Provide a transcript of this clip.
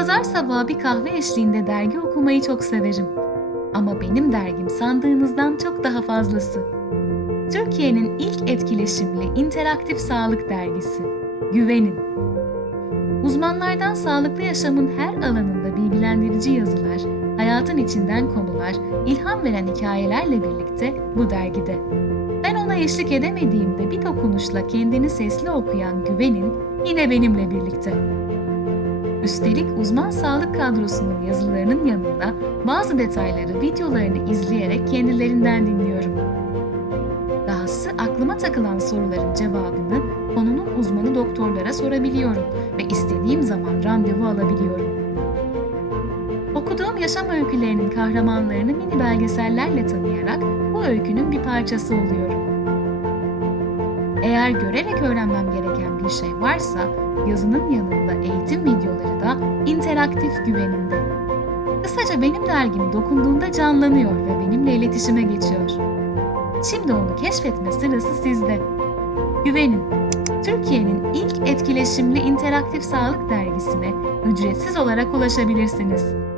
Pazar sabahı bir kahve eşliğinde dergi okumayı çok severim. Ama benim dergim sandığınızdan çok daha fazlası. Türkiye'nin ilk etkileşimli interaktif sağlık dergisi. Güvenin. Uzmanlardan sağlıklı yaşamın her alanında bilgilendirici yazılar, hayatın içinden konular, ilham veren hikayelerle birlikte bu dergide. Ben ona eşlik edemediğimde bir dokunuşla kendini sesli okuyan Güven'in yine benimle birlikte. Üstelik uzman sağlık kadrosunun yazılarının yanında bazı detayları videolarını izleyerek kendilerinden dinliyorum. Dahası aklıma takılan soruların cevabını konunun uzmanı doktorlara sorabiliyorum ve istediğim zaman randevu alabiliyorum. Okuduğum yaşam öykülerinin kahramanlarını mini belgesellerle tanıyarak bu öykünün bir parçası oluyorum. Eğer görerek öğrenmem gereken bir şey varsa yazının yanında eğitim videoları da interaktif güveninde. Kısaca benim dergim dokunduğunda canlanıyor ve benimle iletişime geçiyor. Şimdi onu keşfetme sırası sizde. Güvenin. Türkiye'nin ilk etkileşimli interaktif sağlık dergisine ücretsiz olarak ulaşabilirsiniz.